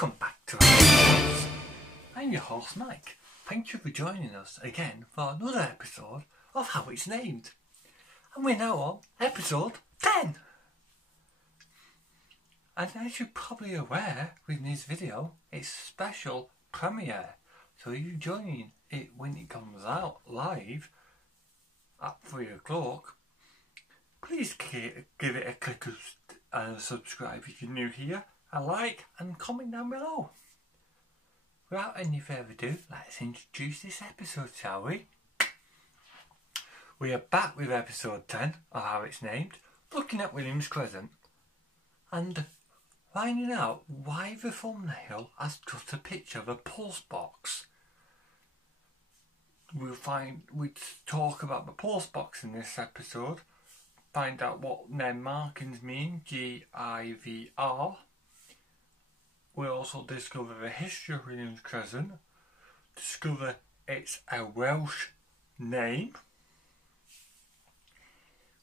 Welcome back to our podcast. I'm your host Mike. Thank you for joining us again for another episode of How It's Named. And we're now on episode 10. And as you're probably aware with this video, it's special premiere. So you're joining it when it comes out live at 3 o'clock. Please give it a click and subscribe if you're new here. A like and comment down below. Without any further ado, let's introduce this episode, shall we? We are back with episode 10 of How It's Named, looking at Williams Crescent and finding out why the thumbnail has just a picture of a postbox. We talk about the postbox in this episode, find out what their markings mean, G-I-V-R. We'll also discover the history of Williams Crescent, discover it's a Welsh name.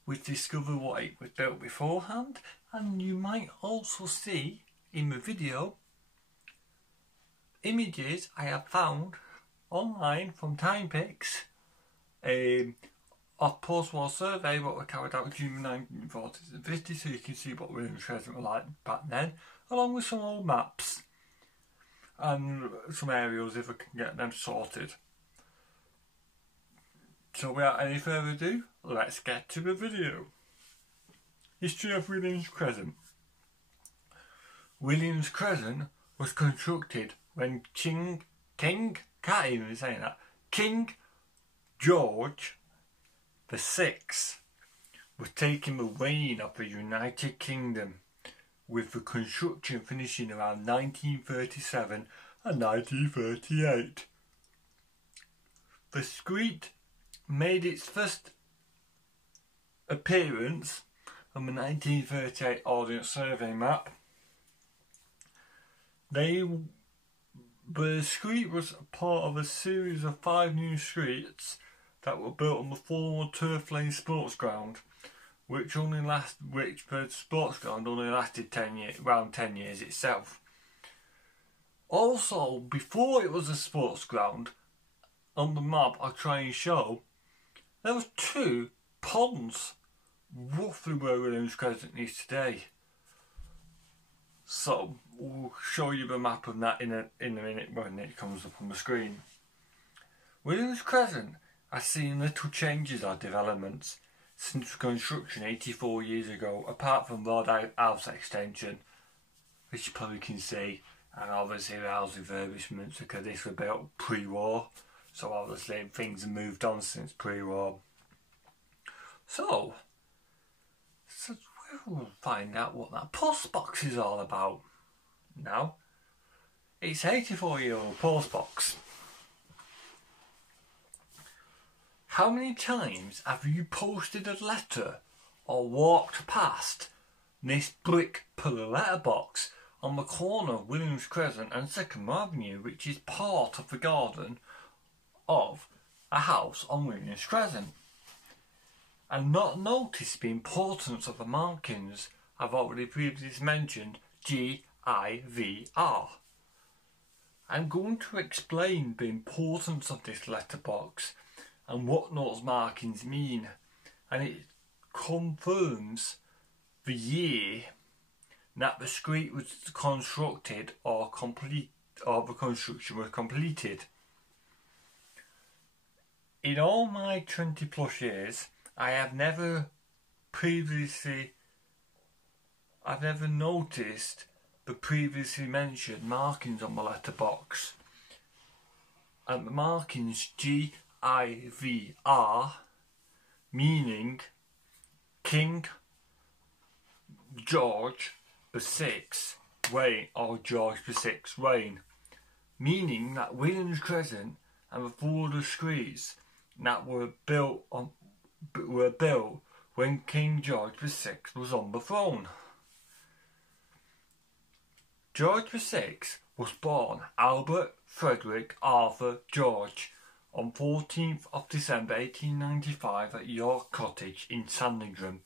We discover what it was built beforehand, and you might also see in the video images I have found online from time pics of Postwar Survey what were carried out during the 1940s and 50s, so you can see what Williams Crescent were like back then, along with some old maps and some aerials if I can get them sorted. So without any further ado, let's get to the video. History of Williams Crescent. Williams Crescent was constructed when King George VI was taking the reign of the United Kingdom, with the construction finishing around 1937 and 1938. The street made its first appearance on the 1938 Ordnance Survey map. The street was part of a series of 5 new streets that were built on the former turf lane sports ground, which the sports ground only lasted around 10 years itself. Also, before it was a sports ground, on the map I'll try and show, there was 2 ponds roughly where Williams Crescent is today. So we'll show you the map of that in a minute when it comes up on the screen. Williams Crescent has seen little changes or developments since construction 84 years ago, apart from Rod House extension, which you probably can see, and obviously the house refurbishments because this was built pre-war, so obviously things have moved on since pre-war. So we'll find out what that postbox is all about. Now, it's 84-year-old postbox. How many times have you posted a letter or walked past this brick pillar letterbox on the corner of Williams Crescent and Sycamore Avenue, which is part of the garden of a house on Williams Crescent, and not noticed the importance of the markings I've already previously mentioned, G-I-V-R? I'm going to explain the importance of this letterbox and what those markings mean, and it confirms the year that the street was constructed or the construction was completed. In all my 20 plus years, I have never noticed the previously mentioned markings on the letterbox, and the markings G-I-V-R meaning King George VI reign, or George VI reign, meaning that Williams Crescent and the border streets that were built when King George VI was on the throne. George VI was born Albert Frederick Arthur George on 14th of December 1895 at York Cottage in Sandringham,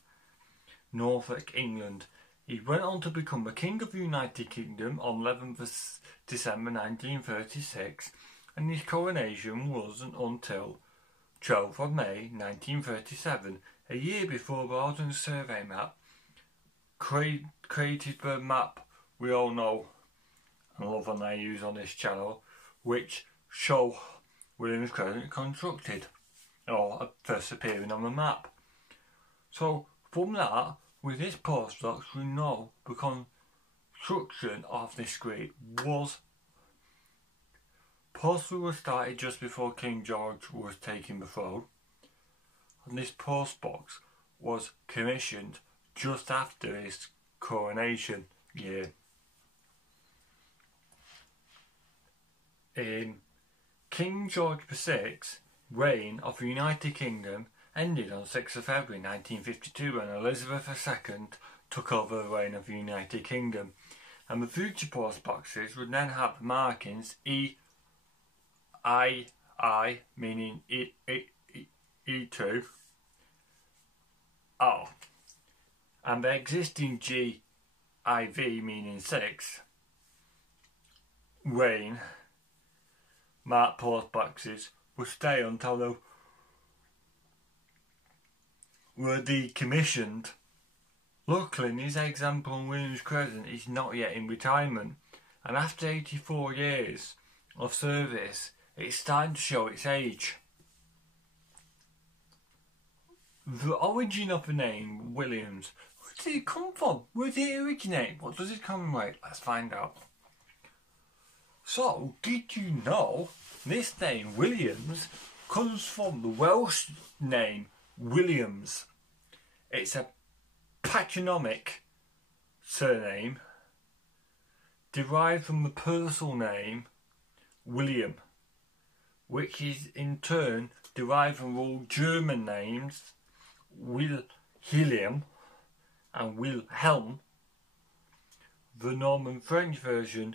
Norfolk, England. He went on to become the King of the United Kingdom on 11th of December 1936, and his coronation wasn't until 12th of May 1937, a year before the Ordnance Survey map created the map we all know and love and I use on this channel, which show Williams Crescent constructed, or first appearing on the map. So from that, with this Postbox, we know the construction of this street was possibly started just before King George was taking the throne, and this Postbox was commissioned just after his coronation year. King George VI's reign of the United Kingdom ended on 6th of February 1952 when Elizabeth II took over the reign of the United Kingdom, and the future Postboxes would then have the markings E, I, meaning E2, R, and the existing G, IV, meaning 6, reign marked Postboxes would stay until they were decommissioned. Luckily, this example on Williams Crescent is not yet in retirement, and after 84 years of service, it's starting to show its age. The origin of the name Williams, where did it come from? Where did it originate? What does it commemorate? Let's find out. So, did you know this name Williams comes from the Welsh name Williams? It's a patronymic surname derived from the personal name William, which is in turn derived from all German names Wilhelm and Wilhelm, the Norman French version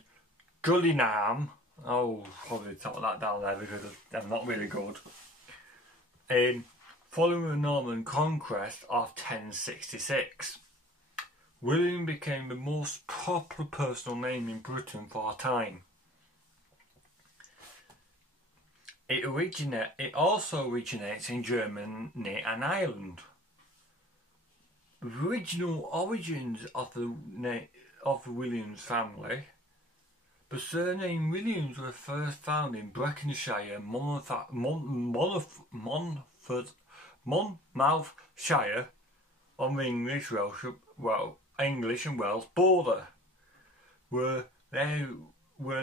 Gullinam. Oh, probably top that down there because I'm not really good. Following the Norman conquest of 1066, William became the most popular personal name in Britain for a time. It also originates in Germany and Ireland. The original origins of the Williams family. The surname Williams was first found in Breconshire and Monmouthshire on the English and Welsh border, where they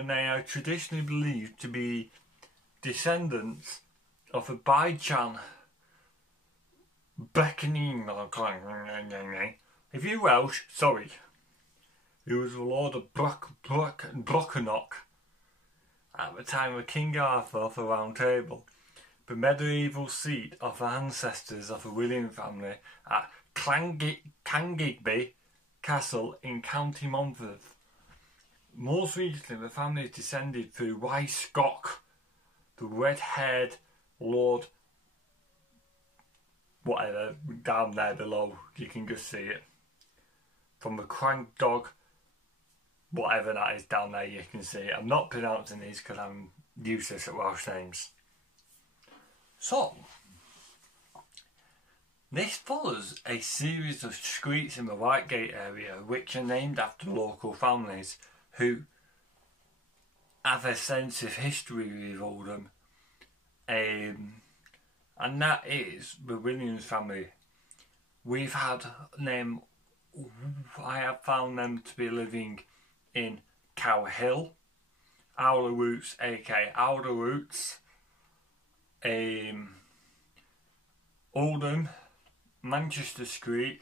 are traditionally believed to be descendants of a Breconshire. If you're Welsh, sorry. He was the Lord of Brocknock at the time of King Arthur of the Round Table, the medieval seat of the ancestors of the Williams family at Llangigby Castle in County Monmouthshire. Most recently, the family is descended through Wyscock, the red-haired Lord whatever, down there below, you can just see it. From the crank dog, whatever that is down there, you can see it. I'm not pronouncing these because I'm useless at Welsh names. So, this follows a series of streets in the Whitegate area which are named after local families who have a sense of history with Oldham. And that is the Williams family. We've had them, I have found them to be living in Cow Hill, Owler Roots, aka Owler Roots, Oldham, Manchester Street,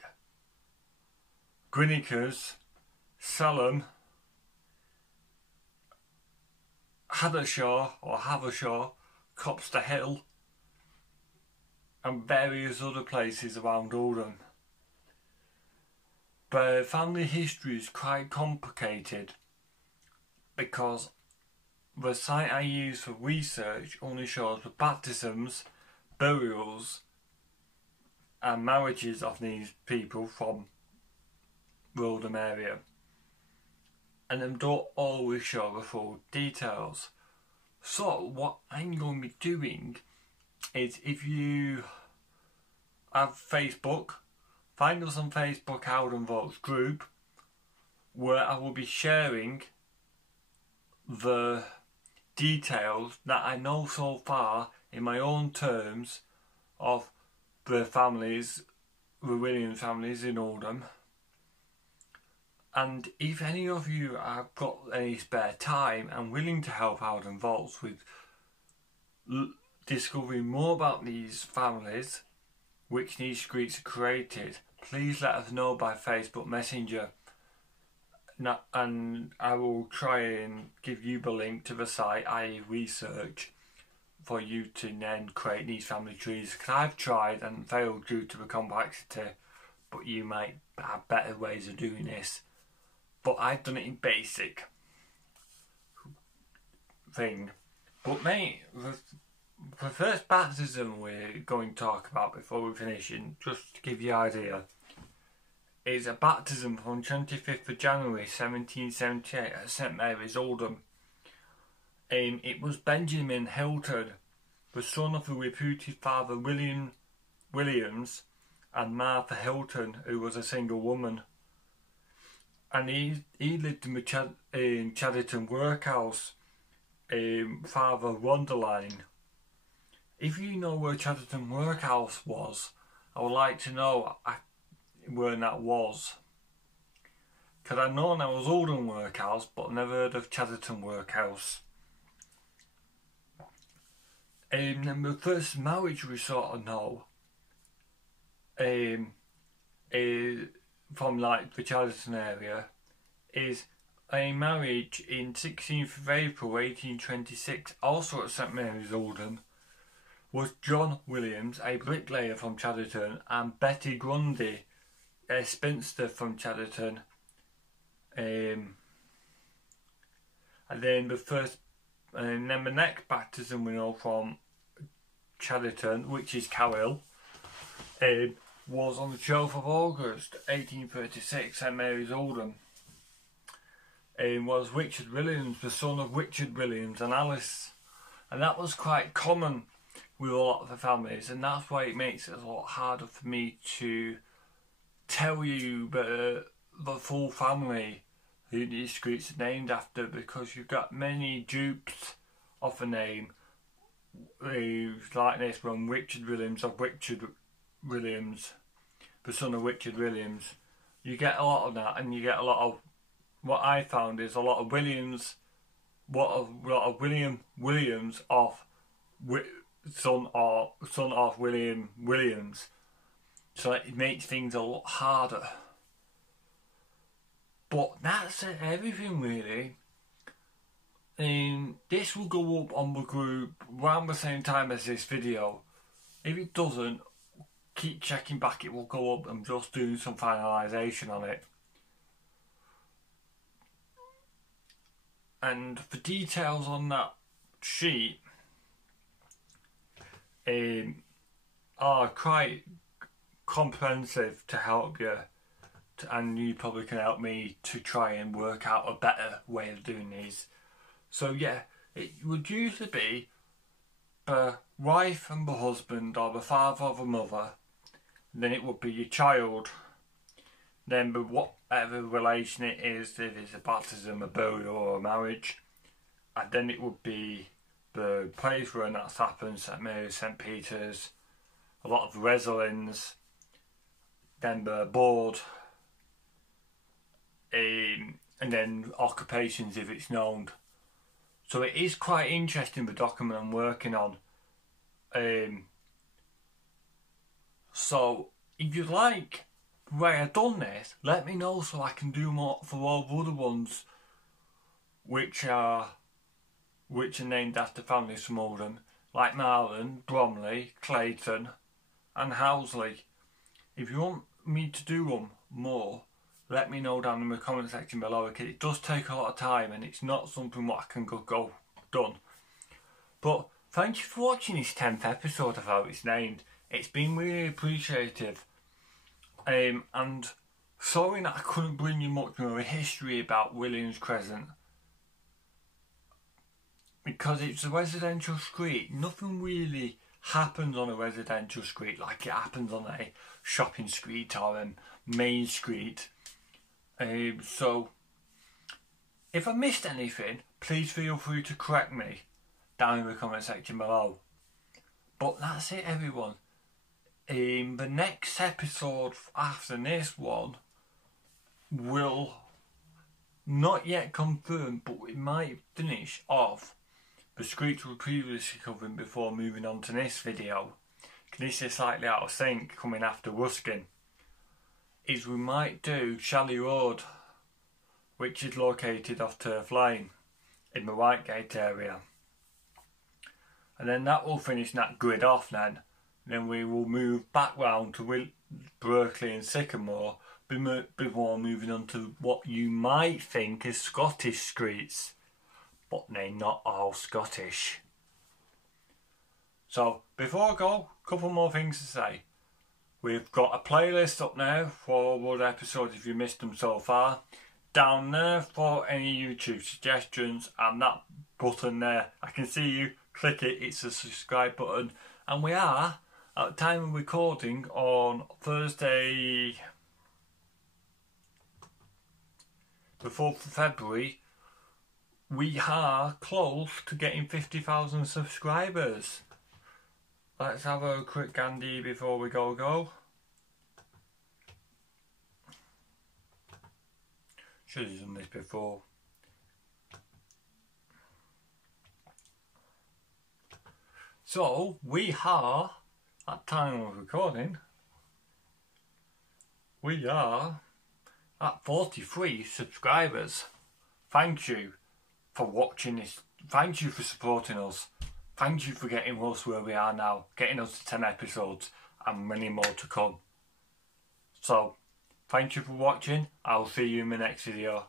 Grinnikers, Salem, Hathershaw or Havershaw, Copster Hill, and various other places around Oldham. But family history is quite complicated because the site I use for research only shows the baptisms, burials and marriages of these people from Oldham area, and them don't always show the full details. So what I'm going to be doing is, if you have Facebook, find us on Facebook, Howden Votes group, where I will be sharing the details that I know so far in my own terms of the families, the Williams families in Oldham. And if any of you have got any spare time and willing to help Howden Votes with discovering more about these families, which these streets are created, please let us know by Facebook Messenger, and I will try and give you the link to the site I research for you to then create these family trees, because I've tried and failed due to the complexity, but you might have better ways of doing this. But I've done it in basic thing. But mate, the first baptism we're going to talk about before we finish, and just to give you an idea, is a baptism from 25th of January 1778 at St Mary's, Oldham. It was Benjamin Hilton, the son of the reputed father Williams and Martha Hilton, who was a single woman. And he lived in the Chadderton workhouse, Father Wonderline. If you know where Chadderton workhouse was, I would like to know where that was. Because I know there was Oldham workhouse, but I've never heard of Chadderton workhouse. And the first marriage we sort of know from like the Chadderton area is a marriage in 16th of April 1826, also at St Mary's, Oldham, was John Williams, a bricklayer from Chadderton, and Betty Grundy, a spinster from Chadderton. And then the next baptism we know from Chadderton, which is Carroll, was on the 12th of August 1836, St Mary's, Oldham. Was Richard Williams, the son of Richard Williams and Alice. And that was quite common with a lot of the families, and that's why it makes it a lot harder for me to tell you the full family who these streets are named after, because you've got many dupes of the name like this one, Richard Williams of Richard Williams, the son of Richard Williams. You get a lot of that, and you get a lot of what I found is a lot of Williams, William Williams of son of William Williams. So it makes things a lot harder. But that's everything really. This will go up on the group around the same time as this video. If it doesn't, keep checking back, it will go up. I'm just doing some finalisation on it. And the details on that sheet are quite comprehensive to help you, and you probably can help me to try and work out a better way of doing these. So yeah, it would usually be the wife and the husband, or the father or the mother, then it would be your child, then whatever relation it is, if it's a baptism, a burial or a marriage, and then it would be the place where that's happened, St Mary's, St Peter's, a lot of residents, then the board, and then occupations if it's known. So it is quite interesting, the document I'm working on. So if you like the way I've done this, let me know so I can do more for all the other ones which are named after families from Oldham, like Marlon, Bromley, Clayton and Housley. If you want me to do them more, let me know down in the comment section below, because it does take a lot of time and it's not something what I can go done. But thank you for watching this 10th episode of How It's Named. It's been really appreciative. And Sorry that I couldn't bring you much more history about Williams Crescent, because it's a residential street. Nothing really happens on a residential street like it happens on a shopping street or a main street. So if I missed anything, please feel free to correct me down in the comment section below. But that's it, everyone. In the next episode after this one will not yet confirm, but we might finish off the streets we were previously covering before moving on to this video. This is slightly out of sync coming after Ruskin. Is we might do Shelley Road, which is located off Turf Lane in the Whitegate area. And then that will finish that grid off then. Then we will move back round to Berkeley and Sycamore before moving on to what you might think is Scottish streets, but they're not all Scottish. So before I go, a couple more things to say. We've got a playlist up now for all the episodes if you missed them so far. Down there for any YouTube suggestions, and that button there, I can see you, click it, it's a subscribe button. And we are, at the time of recording, on Thursday the 4th of February, we are close to getting 50,000 subscribers. Let's have a quick Andy before we go. Should have done this before. So we are, at time of recording, we are at 43 subscribers. Thank you for watching this. Thank you for supporting us. Thank you for getting us where we are now, getting us to 10 episodes and many more to come. So, thank you for watching. I'll see you in the next video.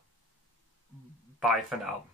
Bye for now.